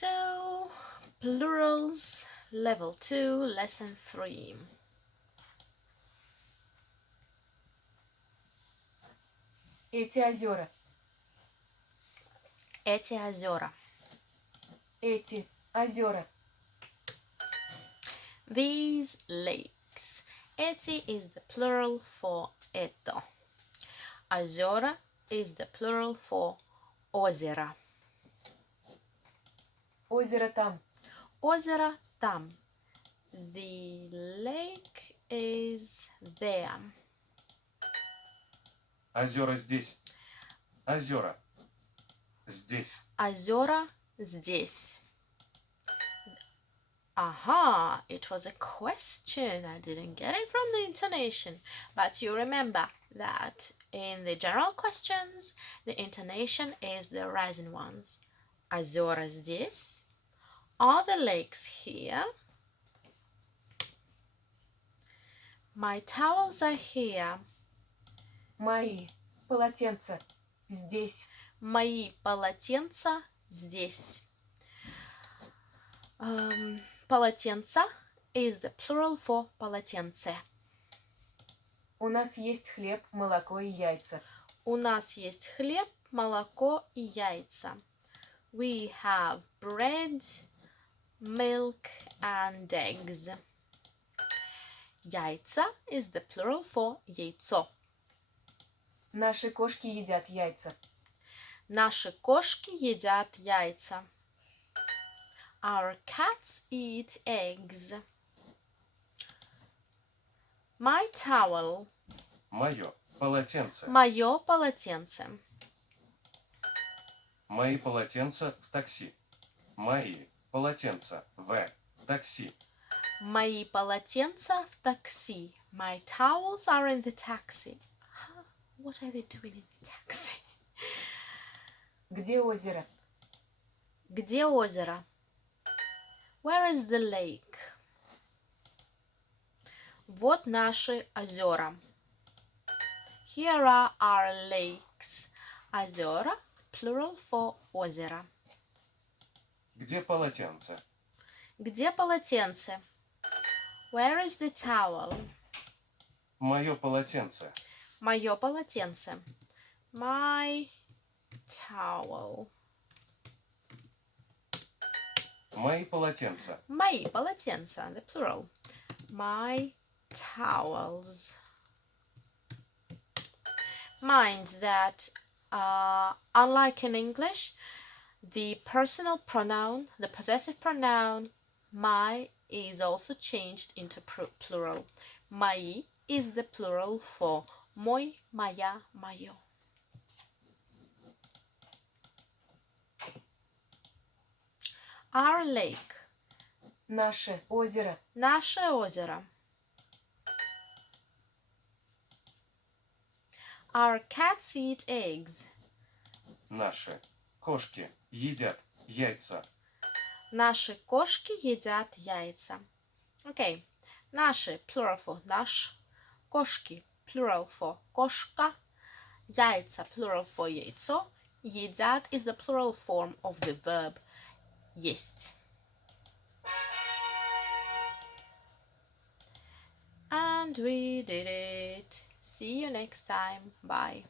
So, plurals, level 2, lesson 3. Эти озера. Эти озера. Эти озера. These lakes. Эти is the plural for это. Озера is the plural for озеро. Озеро там. Озеро там. The lake is there. Озера здесь. Озера здесь. Озера здесь. Aha, it was a question. I didn't get it from the intonation. But you remember that in the general questions, the intonation is the rising ones. Озера здесь. Are the lakes here? My towels are here. Мои полотенца здесь. Мои полотенца здесь. Полотенца is the plural for полотенце. У нас есть хлеб, молоко и яйца. У нас есть хлеб, молоко и яйца. We have bread, milk and eggs. Яйца is the plural for яйцо. Наши кошки едят яйца. Наши кошки едят яйца. Our cats eat eggs. My towel. Мое полотенце. Мое полотенце. Мои полотенца в такси. Мои полотенца в такси. Мои полотенца в такси. My towels are in the taxi. What are they doing in the taxi? Где озеро? Где озеро? Where is the lake? Вот наши озера. Here are our lakes. Озера, plural for озеро. Где полотенце? Где полотенце? Where is the towel? Мое полотенце. Мое полотенце. My towel. Мои полотенца. Мои полотенца, the plural. My towels. Mind that, unlike in English, the personal pronoun, the possessive pronoun, my is also changed into plural. Мои is the plural for мой, моя, моё. Our lake. Наше озеро. Наше озеро. Our cats eat eggs. Наши кошки едят яйца. Наши кошки едят яйца. Okay. Наши, plural for наш. Кошки, plural for кошка. Яйца, plural for яйцо. Едят is the plural form of the verb есть. And we did it. See you next time. Bye.